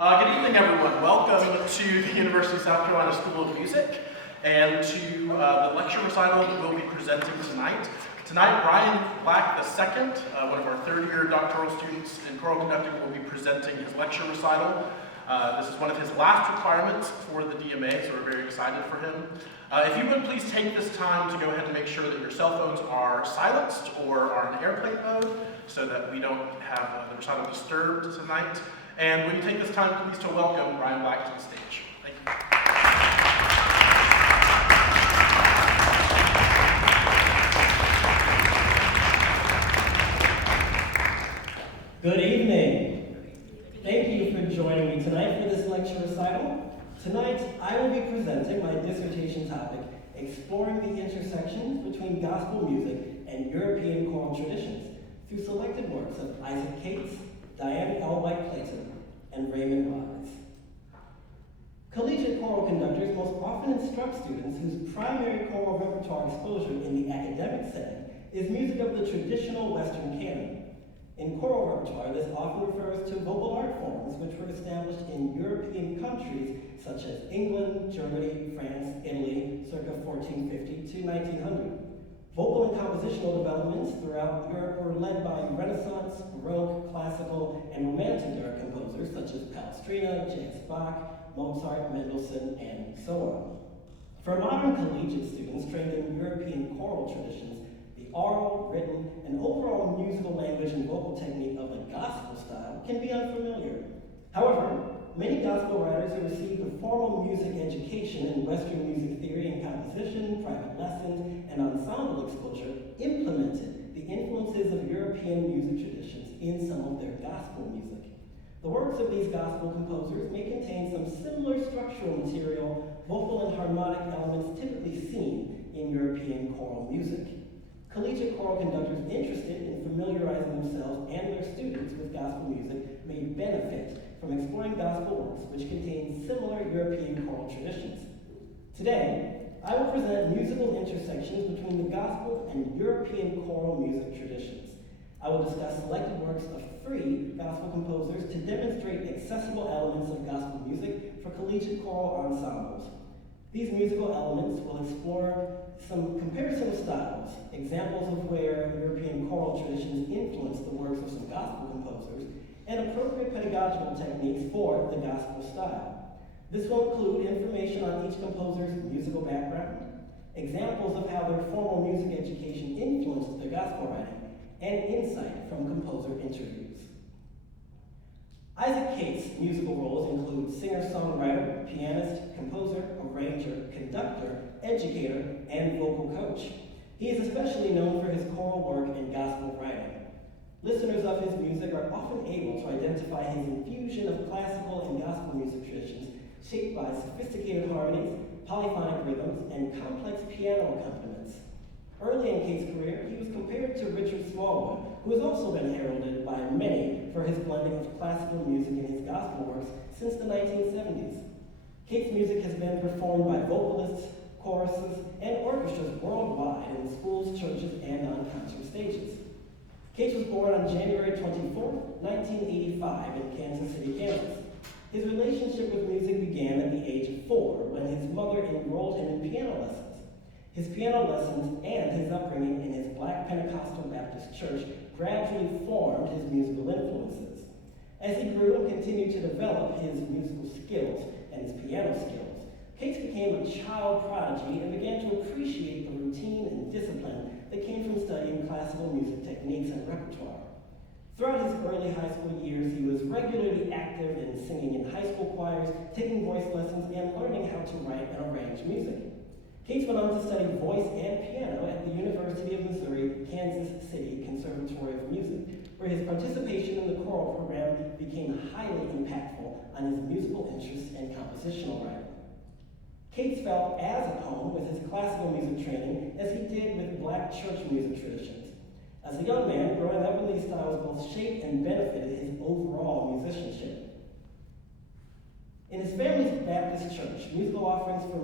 Good evening, everyone. Welcome to the University of South Carolina School of Music and to the lecture recital that we'll be presenting tonight. Tonight, Brian Black II, one of our third-year doctoral students in choral conducting, will be presenting his lecture recital. This is one of his last requirements for the DMA, so we're very excited for him. If you would please take this time to go ahead and make sure that your cell phones are silenced or are in airplane mode so that we don't have the recital disturbed tonight. And when you take this time, please to welcome Brian Black to the stage. Thank you. Good evening. Thank you for joining me tonight for this lecture recital. Tonight, I will be presenting my dissertation topic, exploring the intersections between gospel music and European choral traditions through selected works of Isaac Cates, Diane L. White-Clayton, and Raymond Wise. Collegiate choral conductors most often instruct students whose primary choral repertoire exposure in the academic setting is music of the traditional Western canon. In choral repertoire, this often refers to vocal art forms which were established in European countries such as England, Germany, France, Italy, circa 1450 to 1900. Vocal and compositional developments throughout Europe were led by Renaissance, Baroque, classical, and Romantic era composers such as Palestrina, J.S. Bach, Mozart, Mendelssohn, and so on. For modern collegiate students trained in European choral traditions, the oral, written, and overall musical language and vocal technique of the gospel style can be unfamiliar. However, many gospel writers who received a formal music education in Western music theory and composition, private lessons, and ensemble exposure implemented the influences of European music traditions in some of their gospel music. The works of these gospel composers may contain some similar structural material, vocal and harmonic elements typically seen in European choral music. Collegiate choral conductors interested in familiarizing themselves and their students with gospel music may benefit from exploring gospel works which contain similar European choral traditions. Today, I will present musical intersections between the gospel and European choral music traditions. I will discuss selected works of 3 gospel composers to demonstrate accessible elements of gospel music for collegiate choral ensembles. These musical elements will explore some comparison of styles, examples of where European choral traditions influenced the works of some gospel composers, and appropriate pedagogical techniques for the gospel style. This will include information on each composer's musical background, examples of how their formal music education influenced their gospel writing, and insight from composer interviews. Isaac Cates' musical roles include singer-songwriter, pianist, composer, arranger, conductor, educator, and vocal coach. He is especially known for his choral work and gospel writing. Listeners of his music are often able to identify his infusion of classical and gospel music traditions shaped by sophisticated harmonies, polyphonic rhythms, and complex piano accompaniments. Early in Cates' career, he was compared to Richard Smallwood, who has also been heralded by many for his blending of classical music in his gospel works since the 1970s. Cates' music has been performed by vocalists, choruses, and orchestras worldwide in schools, churches, and on concert stages. Cates was born on January 24, 1985 in Kansas City, Kansas. His relationship with music began at the age of 4 when his mother enrolled him in piano lessons. His piano lessons and his upbringing in his Black Pentecostal Baptist church gradually formed his musical influences. As he grew and continued to develop his musical skills and his piano skills, Cates became a child prodigy and began to appreciate the routine and discipline that came from studying classical music techniques and repertoire. Throughout his early high school years, he was regularly active in singing in high school choirs, taking voice lessons, and learning how to write and arrange music. Cates went on to study voice and piano at the University of Missouri, Kansas City Conservatory of Music, where his participation in the choral program became highly impactful on his musical interests and compositional writing. Cates felt as at home with his classical music training as he did with Black church music traditions. As a young man, growing up in these styles both shaped and benefited his overall musicianship. In his family's Baptist church, musical offerings for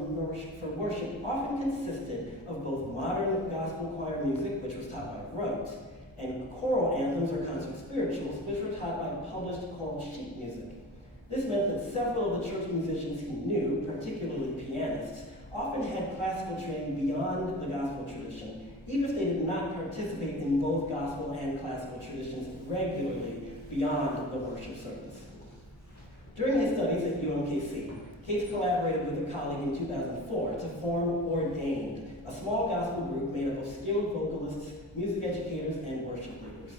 worship often consisted of both modern gospel choir music, which was taught by rote, and choral anthems or concert spirituals, which were taught by published choral sheet music. This meant that several of the church musicians he knew, particularly pianists, often had classical training beyond the gospel tradition, even if they did not participate in both gospel and classical traditions regularly beyond the worship service. During his studies at UMKC, Cates collaborated with a colleague in 2004 to form Ordained, a small gospel group made up of skilled vocalists, music educators, and worship leaders.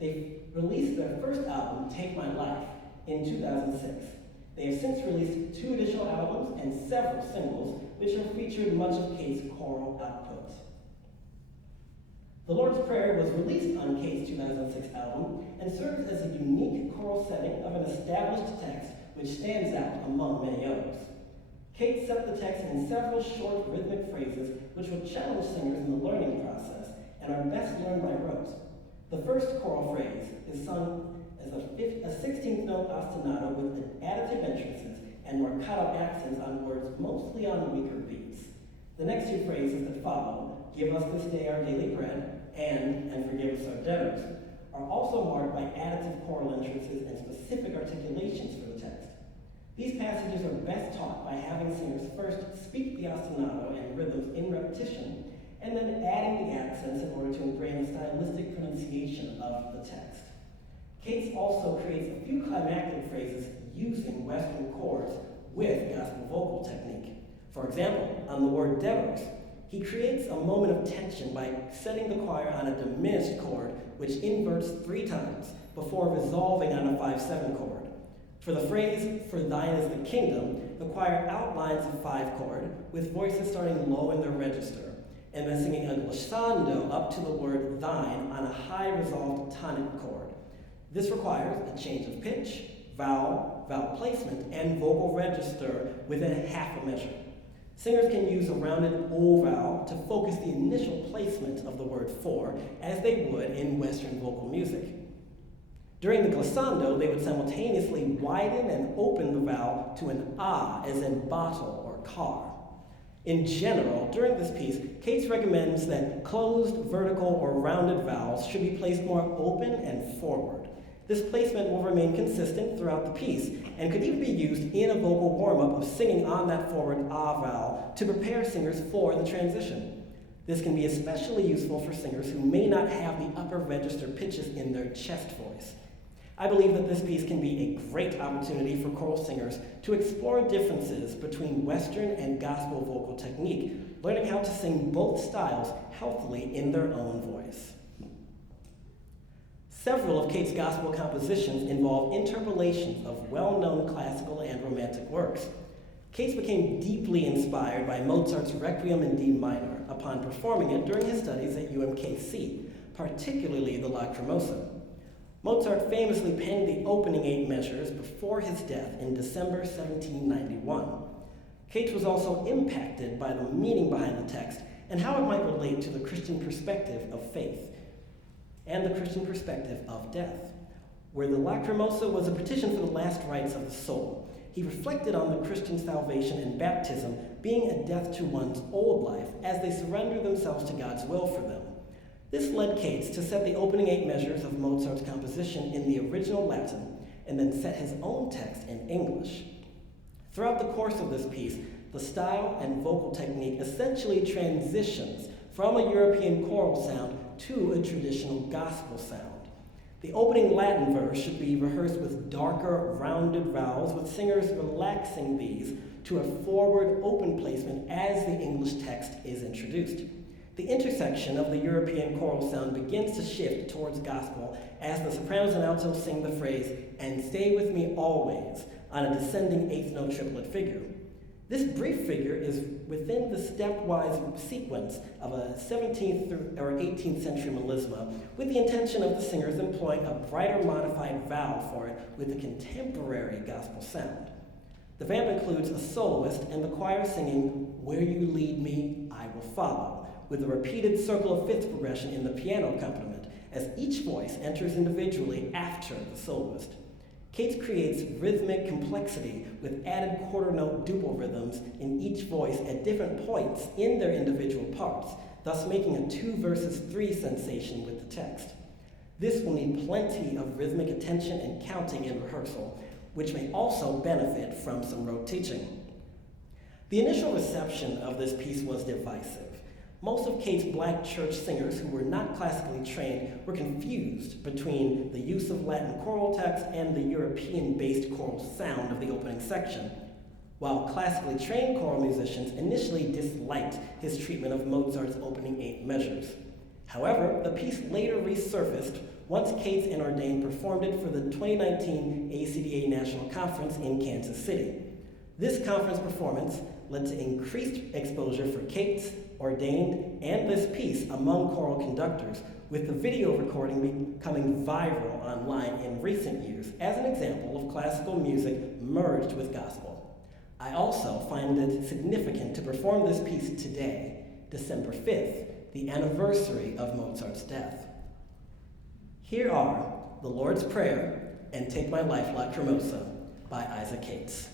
They released their first album, Take My Life, in 2006. They have since released 2 additional albums and several singles, which have featured much of Cates' choral output. The Lord's Prayer was released on Cates' 2006 album and serves as a unique choral setting of an established text which stands out among many others. Cates set the text in several short rhythmic phrases which would challenge singers in the learning process and are best learned by rote. The first choral phrase is sung as a 16th note ostinato with additive entrances and marcato accents on words mostly on weaker beats. The next 2 phrases that follow, Give us this day our daily bread, and forgive us our debtors, are also marked by additive choral entrances and specific articulations for the text. These passages are best taught by having singers first speak the ostinato and rhythms in repetition, and then adding the accents in order to ingrain the stylistic pronunciation of the text. Cates also creates a few climactic phrases using Western chords with gospel vocal technique. For example, on the word debtors, he creates a moment of tension by setting the choir on a diminished chord, which inverts 3 times before resolving on a 5/7 chord. For the phrase, For thine is the kingdom, the choir outlines a 5 chord, with voices starting low in their register, and then singing a glissando up to the word thine on a high resolved tonic chord. This requires a change of pitch, vowel placement, and vocal register within half a measure. Singers can use a rounded O vowel to focus the initial placement of the word for, as they would in Western vocal music. During the glissando, they would simultaneously widen and open the vowel to an ah, as in bottle or car. In general, during this piece, Cates recommends that closed, vertical, or rounded vowels should be placed more open and forward. This placement will remain consistent throughout the piece and could even be used in a vocal warm-up of singing on that forward ah vowel to prepare singers for the transition. This can be especially useful for singers who may not have the upper register pitches in their chest voice. I believe that this piece can be a great opportunity for choral singers to explore differences between Western and gospel vocal technique, learning how to sing both styles healthily in their own voice. Several of Cates' gospel compositions involve interpolations of well-known classical and romantic works. Cates became deeply inspired by Mozart's Requiem in D minor upon performing it during his studies at UMKC, particularly the Lacrimosa. Mozart famously penned the opening 8 measures before his death in December 1791. Cates was also impacted by the meaning behind the text and how it might relate to the Christian perspective of faith and the Christian perspective of death. Where the Lacrimosa was a petition for the last rites of the soul, he reflected on the Christian salvation and baptism being a death to one's old life as they surrender themselves to God's will for them. This led Cates to set the opening 8 measures of Mozart's composition in the original Latin, and then set his own text in English. Throughout the course of this piece, the style and vocal technique essentially transitions from a European choral sound to a traditional gospel sound. The opening Latin verse should be rehearsed with darker, rounded vowels, with singers relaxing these to a forward open placement as the English text is introduced. The intersection of the European choral sound begins to shift towards gospel as the sopranos and altos sing the phrase, "And stay with me always," on a descending 8th note triplet figure. This brief figure is within the stepwise sequence of a 17th or 18th century melisma, with the intention of the singers employing a brighter modified vowel for it with a contemporary gospel sound. The vamp includes a soloist and the choir singing, "Where you lead me, I will follow," with a repeated circle of fifths progression in the piano accompaniment, as each voice enters individually after the soloist. Cates creates rhythmic complexity with added quarter note duple rhythms in each voice at different points in their individual parts, thus making a 2 versus 3 sensation with the text. This will need plenty of rhythmic attention and counting in rehearsal, which may also benefit from some rote teaching. The initial reception of this piece was divisive. Most of Kate's black church singers who were not classically trained were confused between the use of Latin choral text and the European-based choral sound of the opening section, while classically trained choral musicians initially disliked his treatment of Mozart's opening 8 measures. However, the piece later resurfaced once Cates and Ordain performed it for the 2019 ACDA National Conference in Kansas City. This conference performance led to increased exposure for Cates, Ordained, and this piece among choral conductors, with the video recording becoming viral online in recent years as an example of classical music merged with gospel. I also find it significant to perform this piece today, December 5th, the anniversary of Mozart's death. Here are The Lord's Prayer and Take My Life Lacrimosa by Isaac Cates.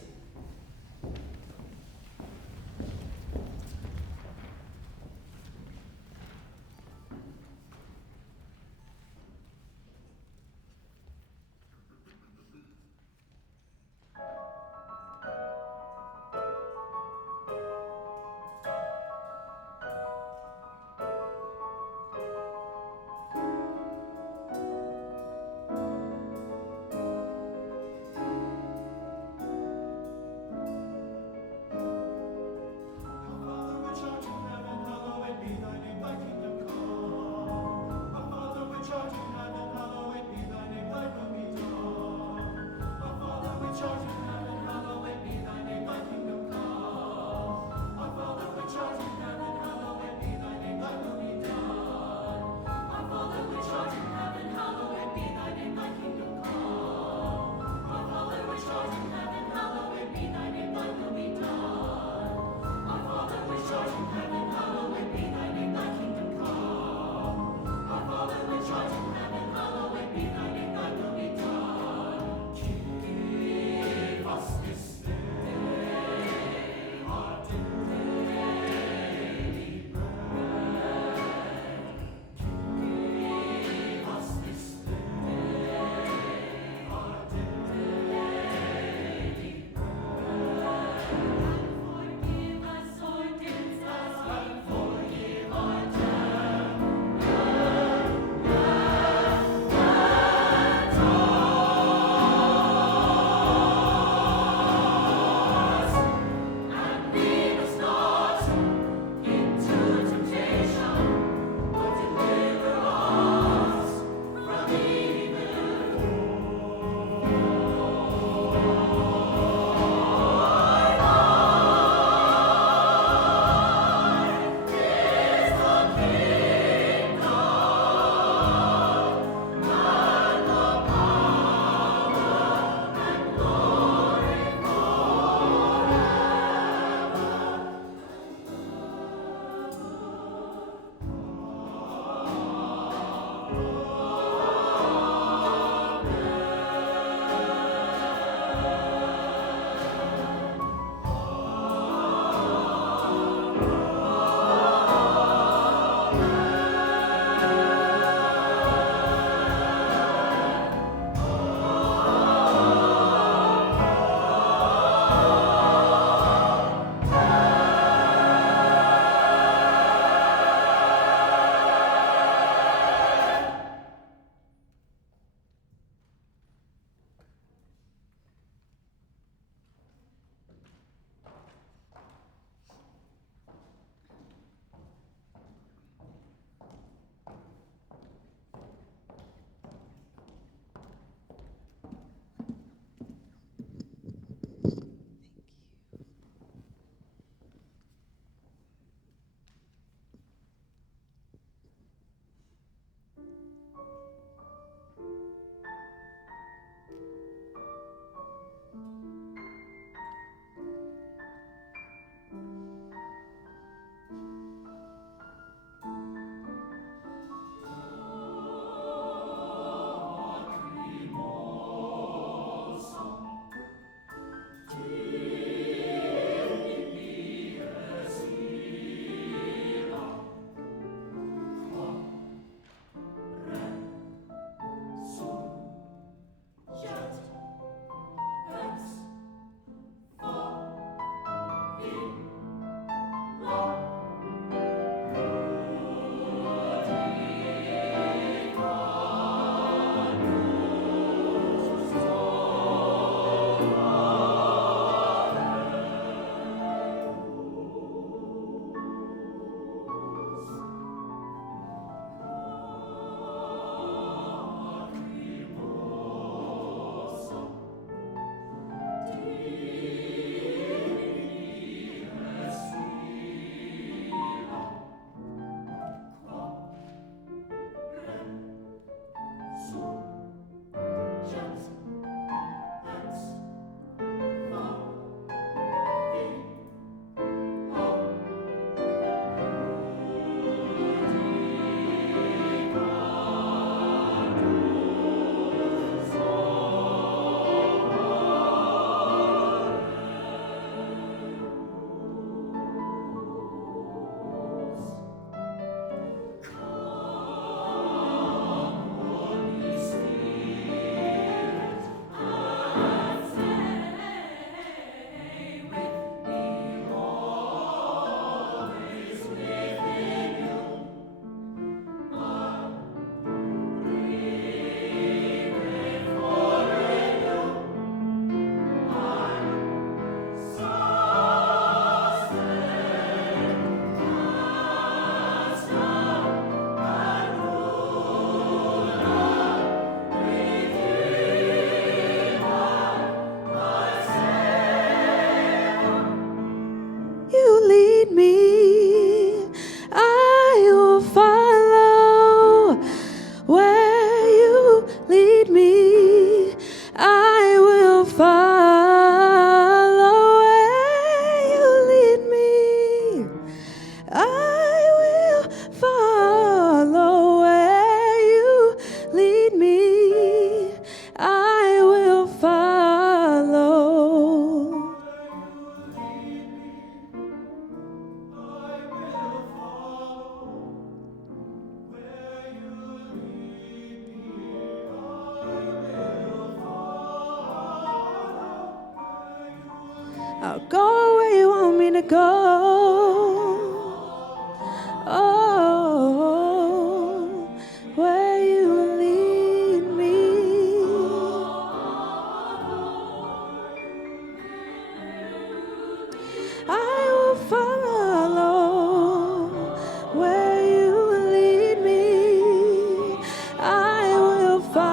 I'll go where you want me to go. Oh, where you lead me. I will follow where you lead me. I will follow.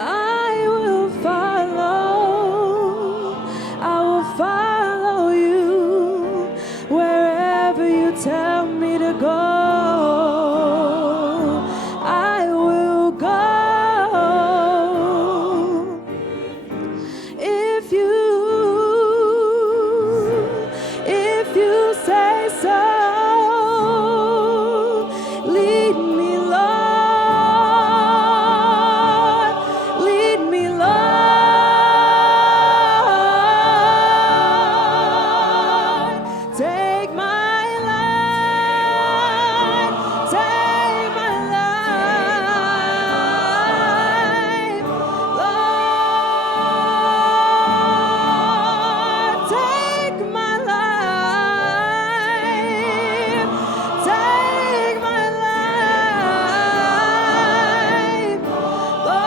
I will follow. I will follow you wherever you tell me to go. I will go if you say so. Lead me, Lord. Lead me, Lord. Take my life. Take my life. Lord, take my life. Take my life. Lord,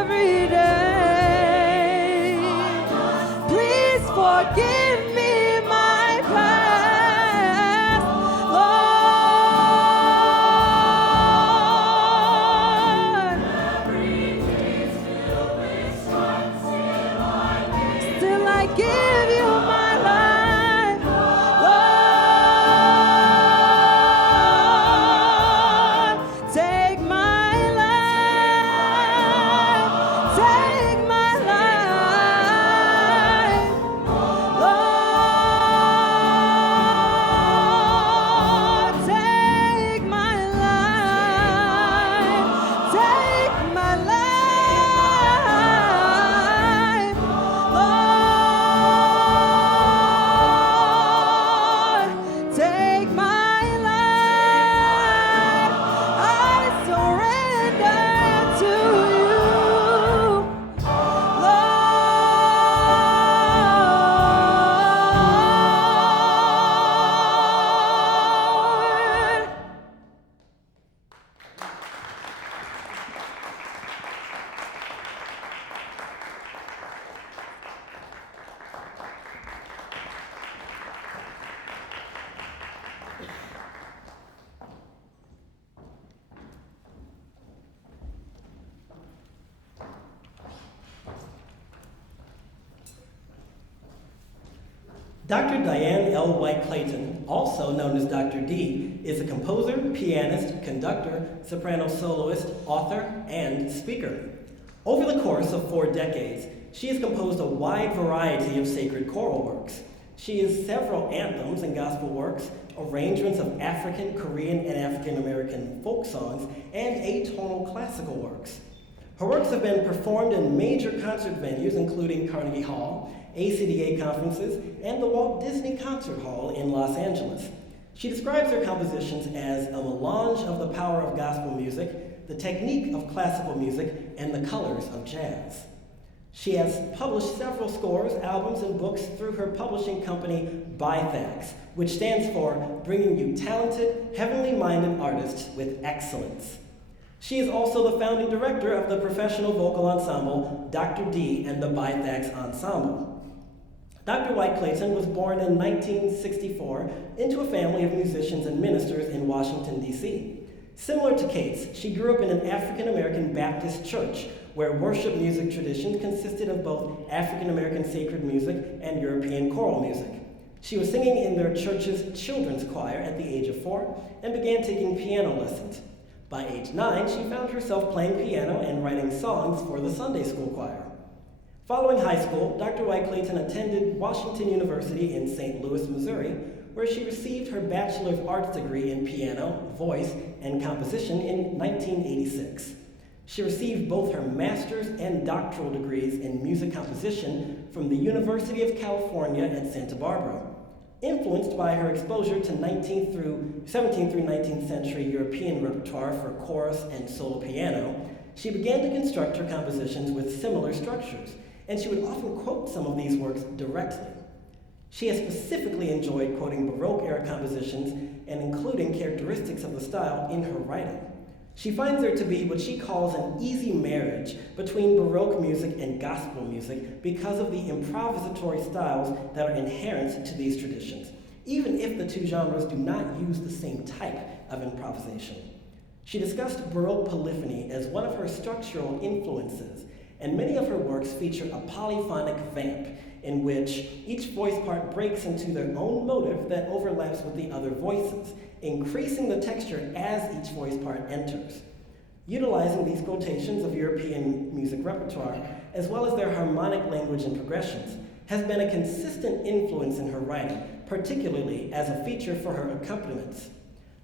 every day. Please forgive me my past, Lord. Still I give you my life, Lord. Take my life. Take my life, Lord. Take my life. Take my life, Lord. Take my life. I surrender to you, Lord. Dr. Diane L. White Clayton, also known as Dr. D, is a composer, pianist, conductor, soprano soloist, author, and speaker. Over the course of 4 decades, she has composed a wide variety of sacred choral works. She has several anthems and gospel works, arrangements of African, Korean, and African American folk songs, and atonal classical works. Her works have been performed in major concert venues including Carnegie Hall, ACDA conferences, and the Walt Disney Concert Hall in Los Angeles. She describes her compositions as a melange of the power of gospel music, the technique of classical music, and the colors of jazz. She has published several scores, albums, and books through her publishing company, Bythax, which stands for Bringing You Talented, Heavenly-Minded Artists with Excellence. She is also the founding director of the professional vocal ensemble, Dr. D and the Bythax Ensemble. Dr. White Clayton was born in 1964 into a family of musicians and ministers in Washington, D.C. Similar to Kate's, she grew up in an African-American Baptist church where worship music tradition consisted of both African-American sacred music and European choral music. She was singing in their church's children's choir at the age of 4 and began taking piano lessons. By age 9, she found herself playing piano and writing songs for the Sunday school choir. Following high school, Dr. White Clayton attended Washington University in St. Louis, Missouri, where she received her Bachelor of Arts degree in piano, voice, and composition in 1986. She received both her master's and doctoral degrees in music composition from the University of California at Santa Barbara. Influenced by her exposure to 17th through 19th century European repertoire for chorus and solo piano, she began to construct her compositions with similar structures, and she would often quote some of these works directly. She has specifically enjoyed quoting Baroque-era compositions and including characteristics of the style in her writing. She finds there to be what she calls an easy marriage between Baroque music and gospel music because of the improvisatory styles that are inherent to these traditions, even if the two genres do not use the same type of improvisation. She discussed Baroque polyphony as one of her structural influences, and many of her works feature a polyphonic vamp in which each voice part breaks into their own motive that overlaps with the other voices, increasing the texture as each voice part enters. Utilizing these quotations of European music repertoire, as well as their harmonic language and progressions, has been a consistent influence in her writing, particularly as a feature for her accompaniments.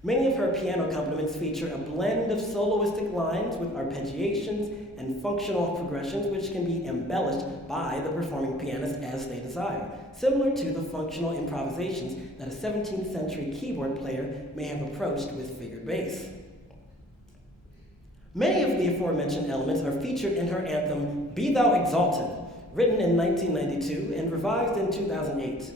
Many of her piano accompaniments feature a blend of soloistic lines with arpeggiations and functional progressions which can be embellished by the performing pianist as they desire, similar to the functional improvisations that a 17th century keyboard player may have approached with figured bass. Many of the aforementioned elements are featured in her anthem, Be Thou Exalted, written in 1992 and revised in 2008.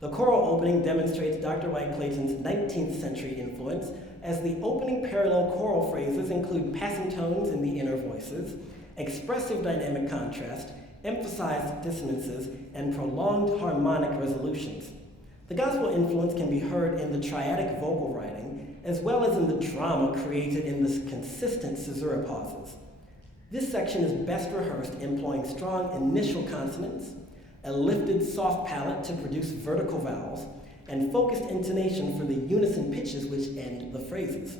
The choral opening demonstrates Dr. White Clayton's 19th century influence, as the opening parallel choral phrases include passing tones in the inner voices, expressive dynamic contrast, emphasized dissonances, and prolonged harmonic resolutions. The gospel influence can be heard in the triadic vocal writing, as well as in the drama created in the consistent caesura pauses. This section is best rehearsed employing strong initial consonants, a lifted soft palate to produce vertical vowels, and focused intonation for the unison pitches which end the phrases.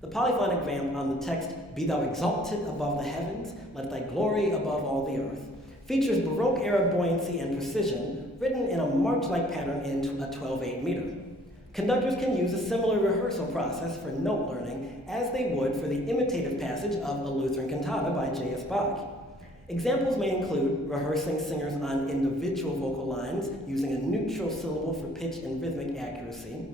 The polyphonic vamp on the text, Be Thou Exalted above the heavens, let thy glory above all the earth, features Baroque-era buoyancy and precision, written in a march-like pattern in a 12/8 meter. Conductors can use a similar rehearsal process for note learning as they would for the imitative passage of a Lutheran cantata by J.S. Bach. Examples may include rehearsing singers on individual vocal lines using a neutral syllable for pitch and rhythmic accuracy,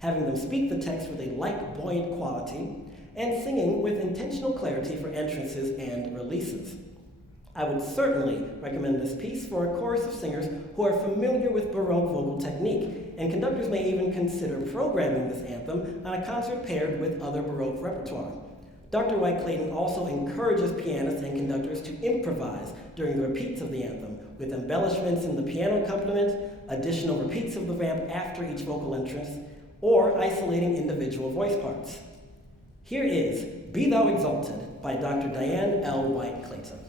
having them speak the text with a light, buoyant quality, and singing with intentional clarity for entrances and releases. I would certainly recommend this piece for a chorus of singers who are familiar with Baroque vocal technique, and conductors may even consider programming this anthem on a concert paired with other Baroque repertoire. Dr. White Clayton also encourages pianists and conductors to improvise during the repeats of the anthem, with embellishments in the piano accompaniment, additional repeats of the vamp after each vocal entrance, or isolating individual voice parts. Here is Be Thou Exalted by Dr. Diane L. White Clayton.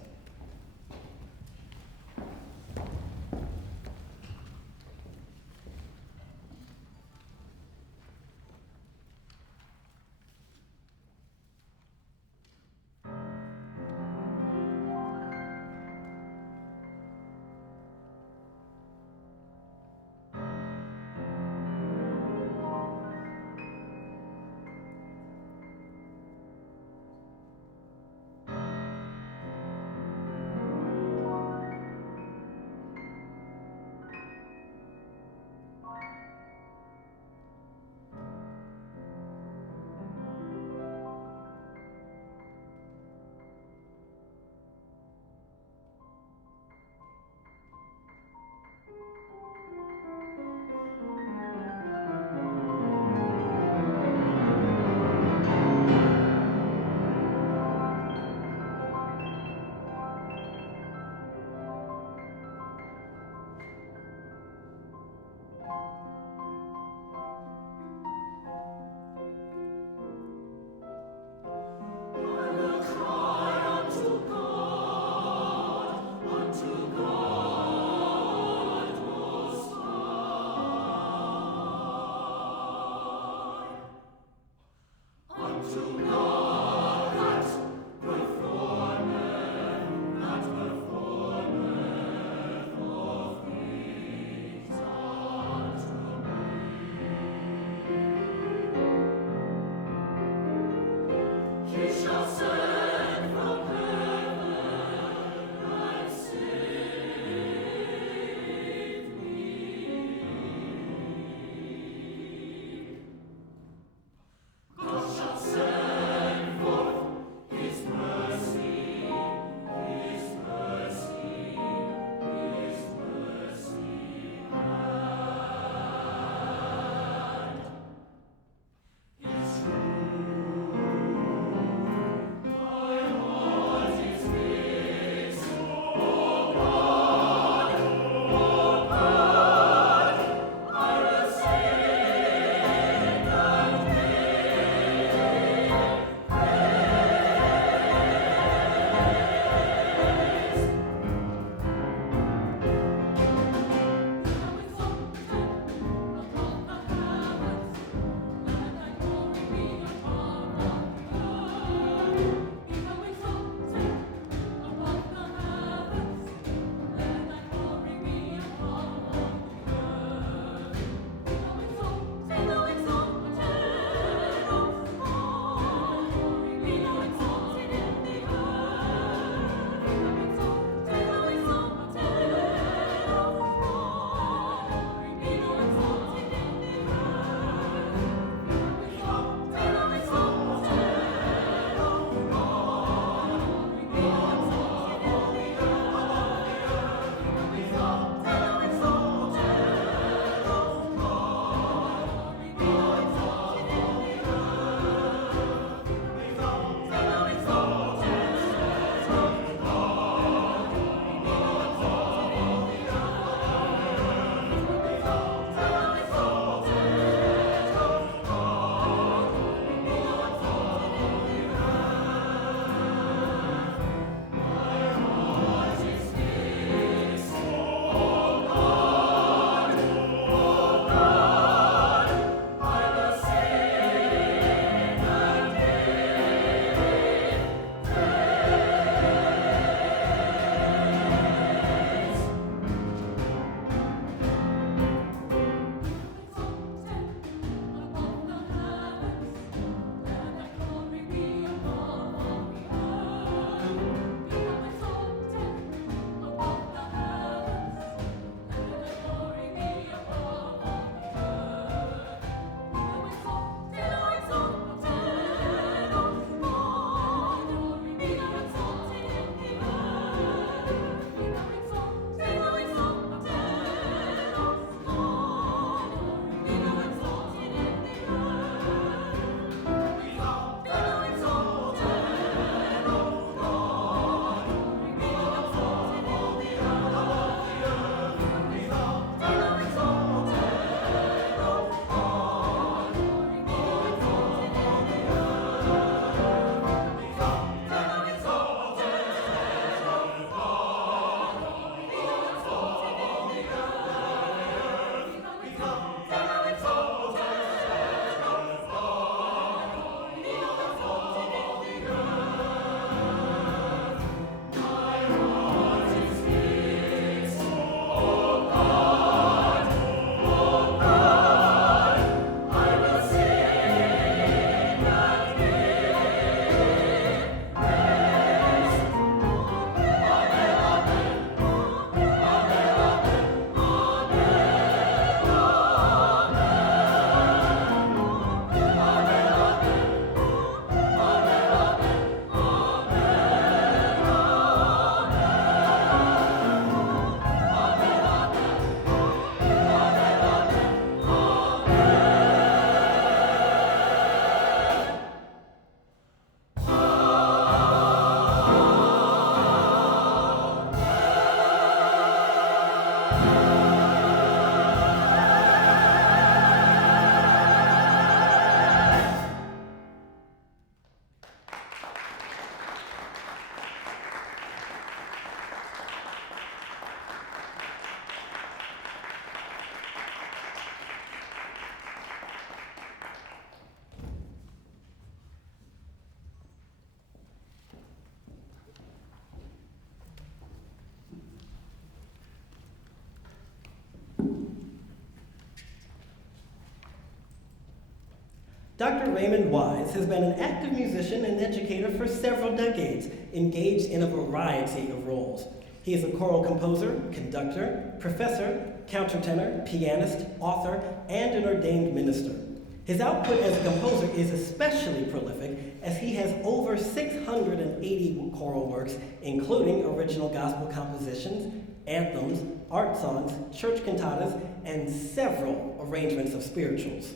Dr. Raymond Wise has been an active musician and educator for several decades, engaged in a variety of roles. He is a choral composer, conductor, professor, countertenor, pianist, author, and an ordained minister. His output as a composer is especially prolific, as he has over 680 choral works, including original gospel compositions, anthems, art songs, church cantatas, and several arrangements of spirituals.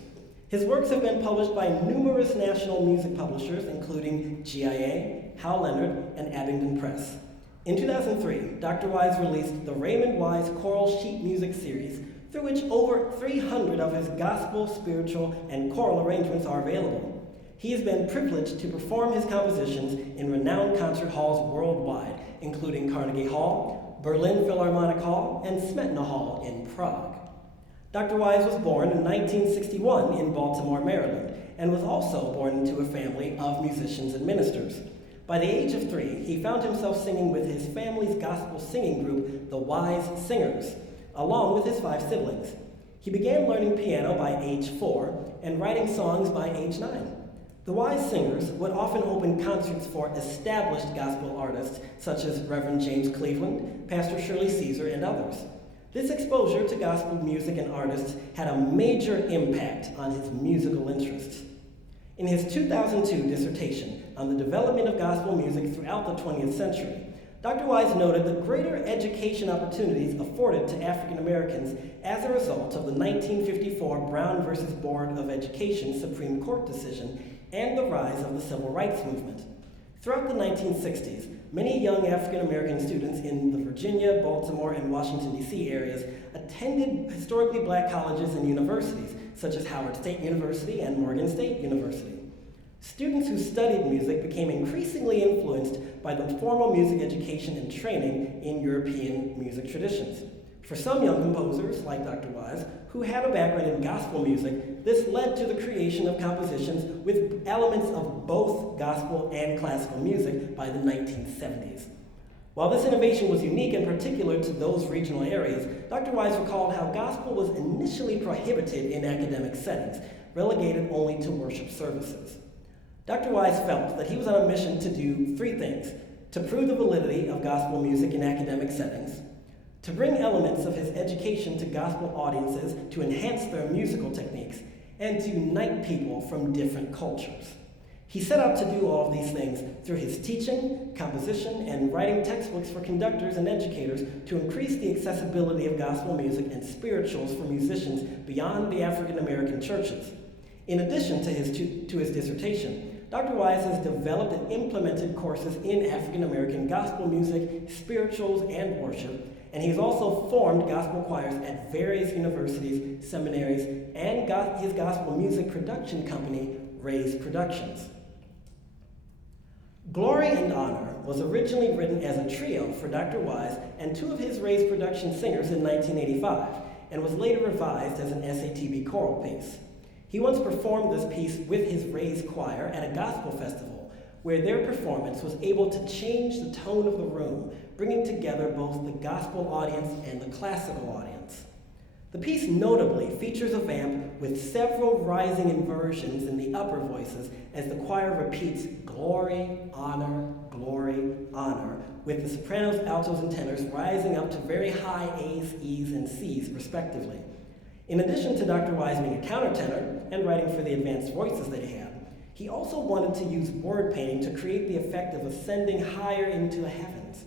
His works have been published by numerous national music publishers, including GIA, Hal Leonard, and Abingdon Press. In 2003, Dr. Wise released the Raymond Wise Choral Sheet Music Series, through which over 300 of his gospel, spiritual, and choral arrangements are available. He has been privileged to perform his compositions in renowned concert halls worldwide, including Carnegie Hall, Berlin Philharmonic Hall, and Smetana Hall in Prague. Dr. Wise was born in 1961 in Baltimore, Maryland, and was also born into a family of musicians and ministers. By the age of 3, he found himself singing with his family's gospel singing group, the Wise Singers, along with his 5 siblings. He began learning piano by age 4 and writing songs by age 9. The Wise Singers would often open concerts for established gospel artists such as Reverend James Cleveland, Pastor Shirley Caesar, and others. This exposure to gospel music and artists had a major impact on his musical interests. In his 2002 dissertation on the development of gospel music throughout the 20th century, Dr. Wise noted the greater education opportunities afforded to African Americans as a result of the 1954 Brown versus Board of Education Supreme Court decision and the rise of the Civil Rights Movement. Throughout the 1960s, many young African American students in the Virginia, Baltimore, and Washington, D.C. areas attended historically black colleges and universities, such as Howard State University and Morgan State University. Students who studied music became increasingly influenced by the formal music education and training in European music traditions. For some young composers, like Dr. Wise, who had a background in gospel music, this led to the creation of compositions with elements of both gospel and classical music by the 1970s. While this innovation was unique and particular to those regional areas, Dr. Wise recalled how gospel was initially prohibited in academic settings, relegated only to worship services. Dr. Wise felt that he was on a mission to do 3 things: to prove the validity of gospel music in academic settings, to bring elements of his education to gospel audiences to enhance their musical techniques, and to unite people from different cultures. He set out to do all of these things through his teaching, composition, and writing textbooks for conductors and educators to increase the accessibility of gospel music and spirituals for musicians beyond the African American churches. In addition to his dissertation, Dr. Wise has developed and implemented courses in African American gospel music, spirituals, and worship, and he's also formed gospel choirs at various universities, seminaries, and his gospel music production company, Ray's Productions. Glory and Honor was originally written as a trio for Dr. Wise and 2 of his Ray's Production singers in 1985, and was later revised as an SATB choral piece. He once performed this piece with his Ray's choir at a gospel festival, where their performance was able to change the tone of the room, bringing together both the gospel audience and the classical audience. The piece notably features a vamp with several rising inversions in the upper voices as the choir repeats glory, honor, with the sopranos, altos, and tenors rising up to very high A's, E's, and C's, respectively. In addition to Dr. Wise being a countertenor and writing for the advanced voices that he had, he also wanted to use word painting to create the effect of ascending higher into the heavens.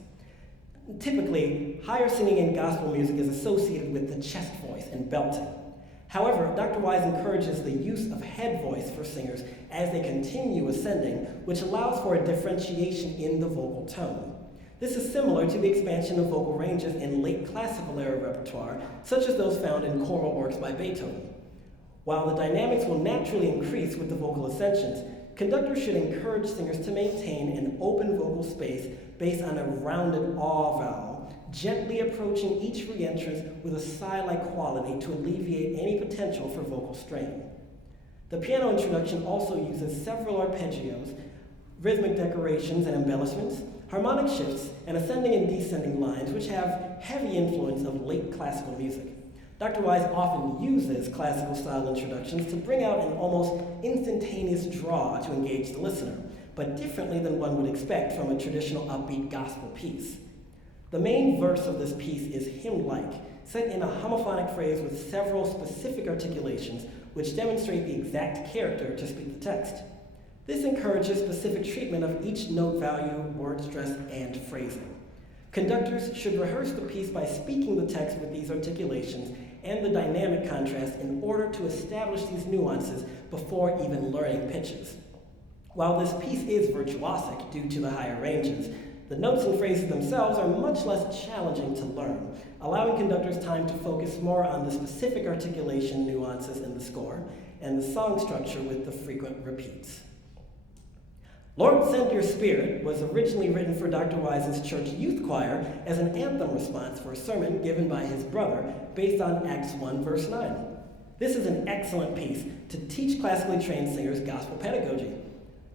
Typically, higher singing in gospel music is associated with the chest voice and belting. However, Dr. Wise encourages the use of head voice for singers as they continue ascending, which allows for a differentiation in the vocal tone. This is similar to the expansion of vocal ranges in late classical era repertoire, such as those found in choral works by Beethoven. While the dynamics will naturally increase with the vocal ascensions, conductors should encourage singers to maintain an open vocal space based on a rounded ah vowel, gently approaching each reentrance with a sigh-like quality to alleviate any potential for vocal strain. The piano introduction also uses several arpeggios, rhythmic decorations and embellishments, harmonic shifts, and ascending and descending lines, which have heavy influence of late classical music. Dr. Wise often uses classical style introductions to bring out an almost instantaneous draw to engage the listener, but differently than one would expect from a traditional upbeat gospel piece. The main verse of this piece is hymn-like, set in a homophonic phrase with several specific articulations which demonstrate the exact character to speak the text. This encourages specific treatment of each note value, word stress, and phrasing. Conductors should rehearse the piece by speaking the text with these articulations and the dynamic contrast in order to establish these nuances before even learning pitches. While this piece is virtuosic due to the higher ranges, the notes and phrases themselves are much less challenging to learn, allowing conductors time to focus more on the specific articulation nuances in the score and the song structure with the frequent repeats. Lord Send Your Spirit was originally written for Dr. Wise's church youth choir as an anthem response for a sermon given by his brother based on Acts 1, verse 9. This is an excellent piece to teach classically trained singers gospel pedagogy.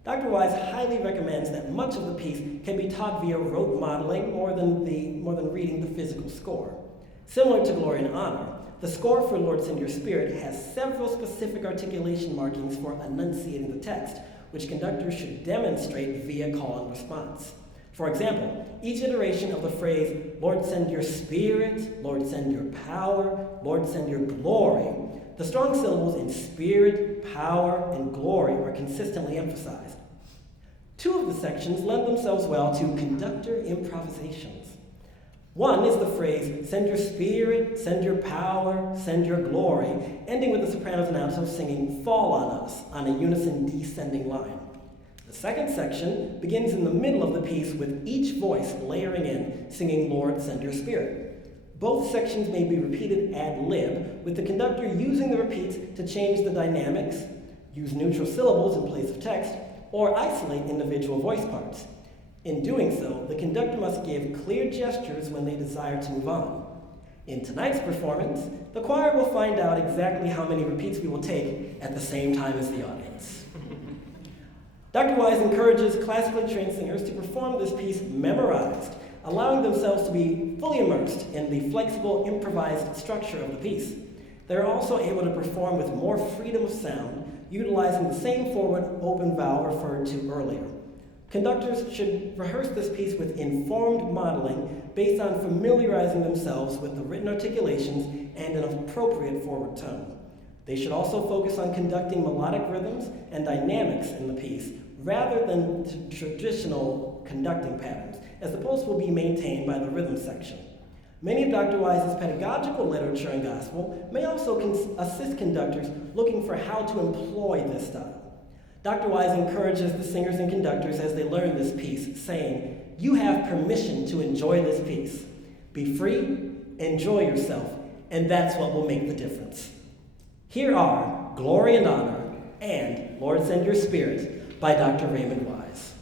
Dr. Wise highly recommends that much of the piece can be taught via rote modeling more than reading the physical score. Similar to Glory and Honor, the score for Lord Send Your Spirit has several specific articulation markings for enunciating the text, which conductors should demonstrate via call and response. For example, each iteration of the phrase, Lord send your spirit, Lord send your power, Lord send your glory, the strong syllables in spirit, power, and glory are consistently emphasized. Two of the sections lend themselves well to conductor improvisations. One is the phrase, send your spirit, send your power, send your glory, ending with the soprano's and alto singing fall on us on a unison descending line. The second section begins in the middle of the piece with each voice layering in, singing Lord, send your spirit. Both sections may be repeated ad lib, with the conductor using the repeats to change the dynamics, use neutral syllables in place of text, or isolate individual voice parts. In doing so, the conductor must give clear gestures when they desire to move on. In tonight's performance, the choir will find out exactly how many repeats we will take at the same time as the audience. Dr. Wise encourages classically trained singers to perform this piece memorized, allowing themselves to be fully immersed in the flexible, improvised structure of the piece. They're also able to perform with more freedom of sound, utilizing the same forward open valve referred to earlier. Conductors should rehearse this piece with informed modeling based on familiarizing themselves with the written articulations and an appropriate forward tone. They should also focus on conducting melodic rhythms and dynamics in the piece rather than traditional conducting patterns, as the pulse will be maintained by the rhythm section. Many of Dr. Wise's pedagogical literature in gospel may also assist conductors looking for how to employ this style. Dr. Wise encourages the singers and conductors as they learn this piece, saying, you have permission to enjoy this piece. Be free, enjoy yourself, and that's what will make the difference. Here are Glory and Honor and Lord Send Your Spirit by Dr. Raymond Wise.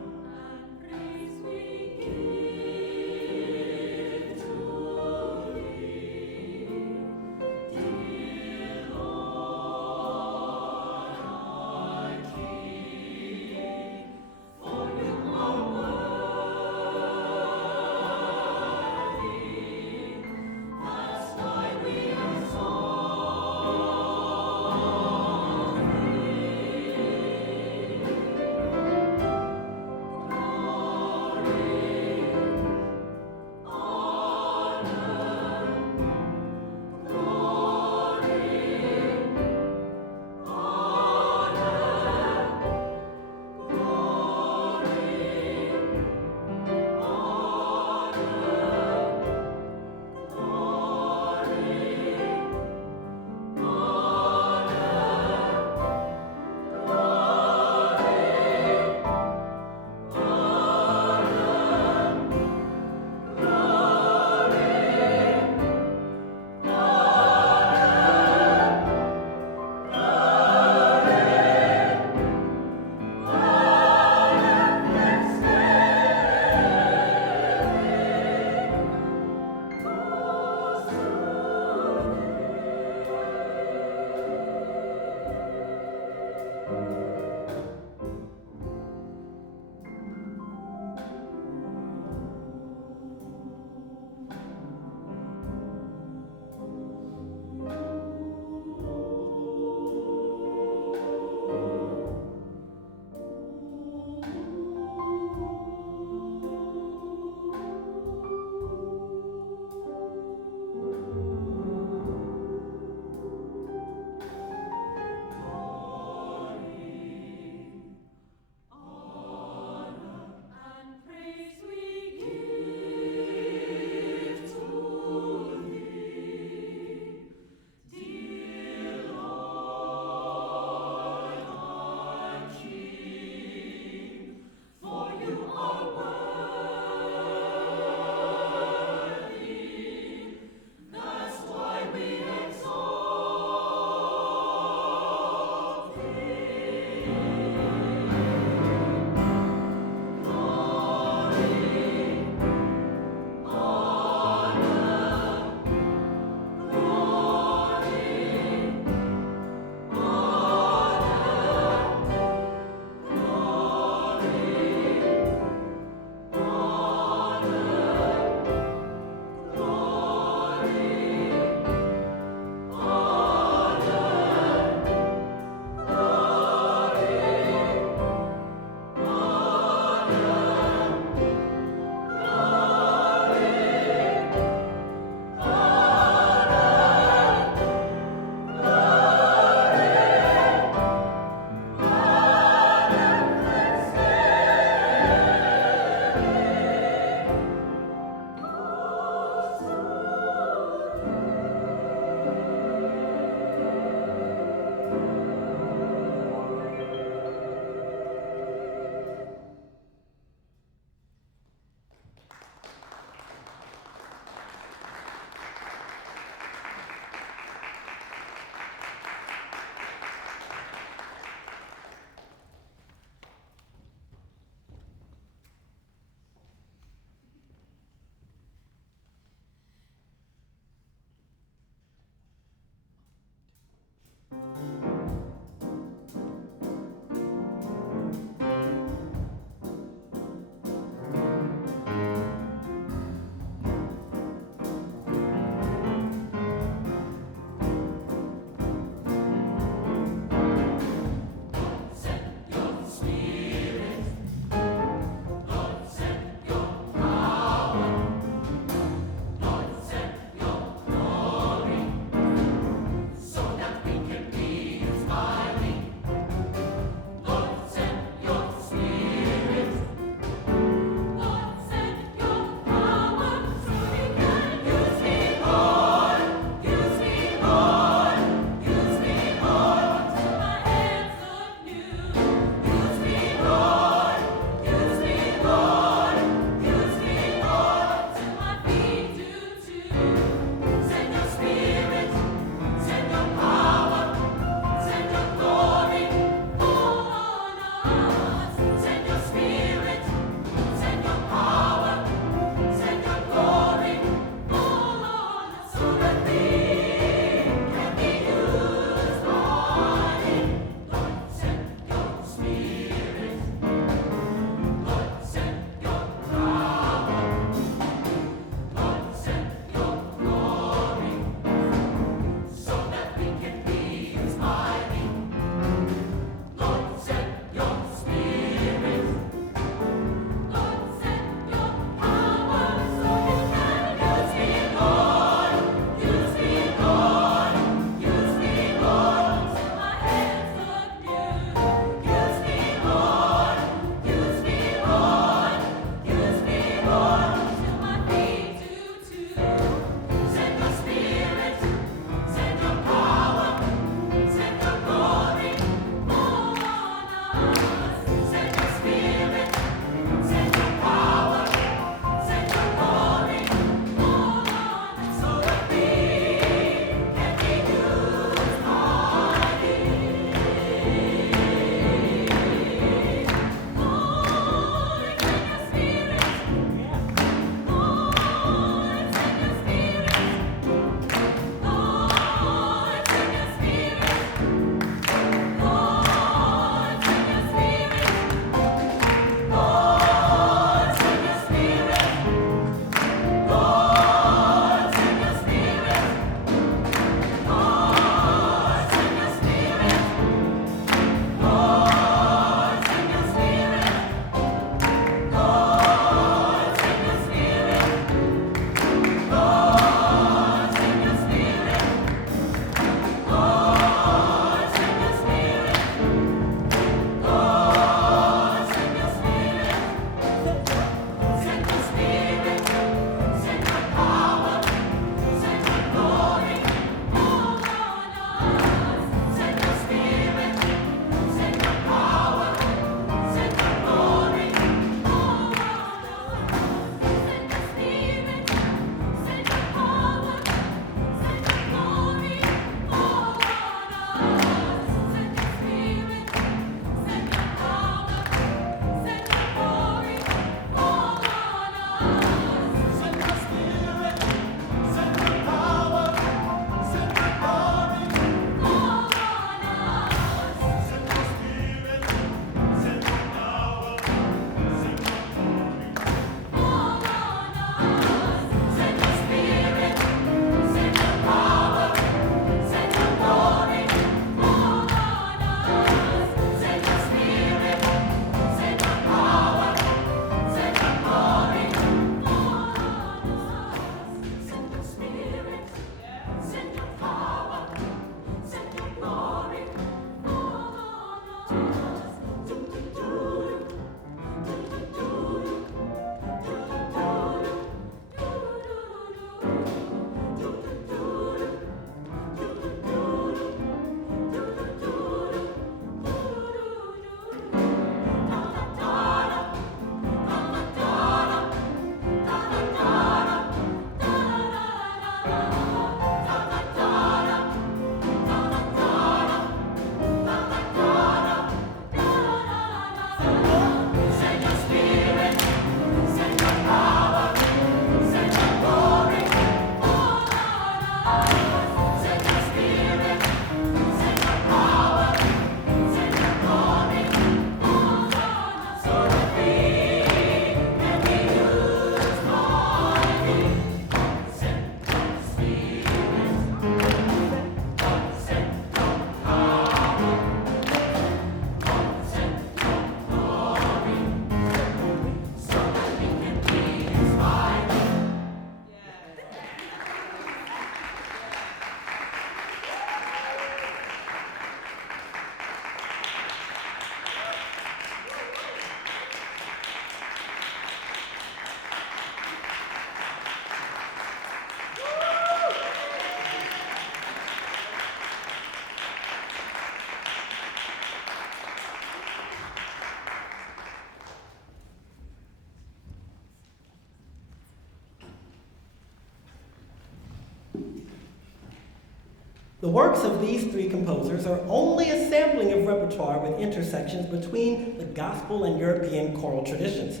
The works of these three composers are only a sampling of repertoire with intersections between the gospel and European choral traditions.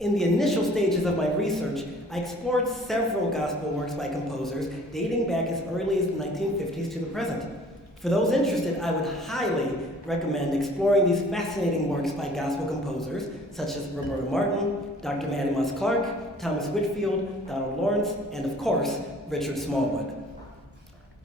In the initial stages of my research, I explored several gospel works by composers dating back as early as the 1950s to the present. For those interested, I would highly recommend exploring these fascinating works by gospel composers such as Roberta Martin, Dr. Mattie Moss Clark, Thomas Whitfield, Donald Lawrence, and of course, Richard Smallwood.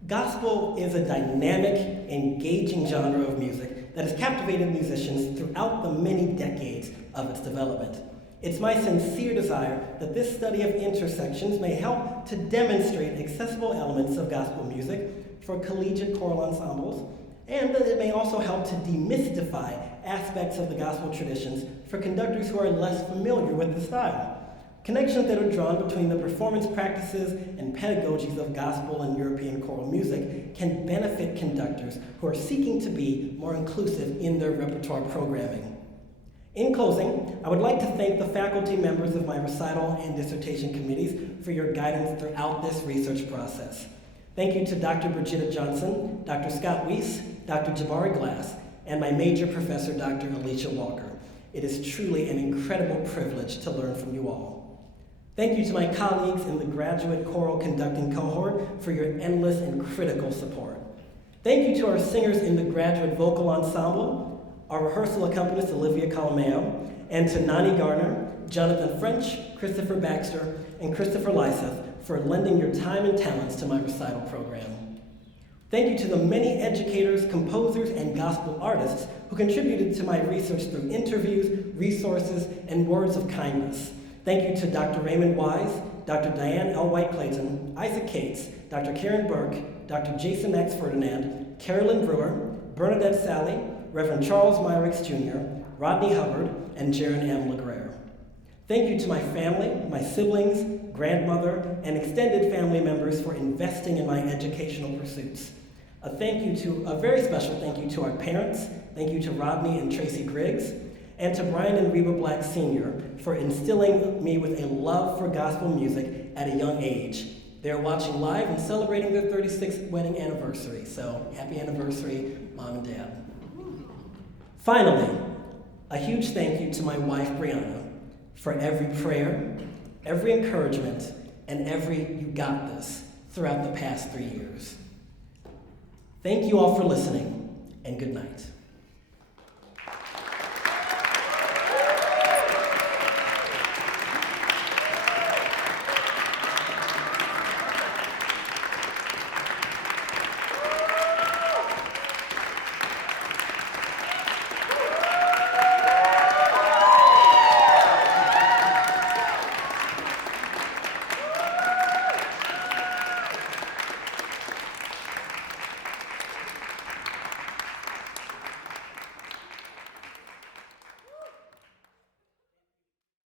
Gospel is a dynamic, engaging genre of music that has captivated musicians throughout the many decades of its development. It's my sincere desire that this study of intersections may help to demonstrate accessible elements of gospel music for collegiate choral ensembles, and that it may also help to demystify aspects of the gospel traditions for conductors who are less familiar with the style. Connections that are drawn between the performance practices and pedagogies of gospel and European choral music can benefit conductors who are seeking to be more inclusive in their repertoire programming. In closing, I would like to thank the faculty members of my recital and dissertation committees for your guidance throughout this research process. Thank you to Dr. Brigitta Johnson, Dr. Scott Weiss, Dr. Jabari Glass, and my major professor, Dr. Alicia Walker. It is truly an incredible privilege to learn from you all. Thank you to my colleagues in the graduate choral conducting cohort for your endless and critical support. Thank you to our singers in the graduate vocal ensemble, our rehearsal accompanist, Olivia Colomeo, and to Nani Garner, Jonathan French, Christopher Baxter, and Christopher Lyseth for lending your time and talents to my recital program. Thank you to the many educators, composers, and gospel artists who contributed to my research through interviews, resources, and words of kindness. Thank you to Dr. Raymond Wise, Dr. Diane L. White-Clayton, Isaac Cates, Dr. Karen Burke, Dr. Jason Max Ferdinand, Carolyn Brewer, Bernadette Sally, Reverend Charles Myricks Jr., Rodney Hubbard, and Jaron M. LeGrare. Thank you to my family, my siblings, grandmother, and extended family members for investing in my educational pursuits. A very special thank you to our parents. Thank you to Rodney and Tracy Griggs, and to Brian and Reba Black Sr. for instilling me with a love for gospel music at a young age. They're watching live and celebrating their 36th wedding anniversary, so happy anniversary, Mom and Dad. Finally, a huge thank you to my wife, Brianna, for every prayer, every encouragement, and every "you got this" throughout the past 3 years. Thank you all for listening, and good night.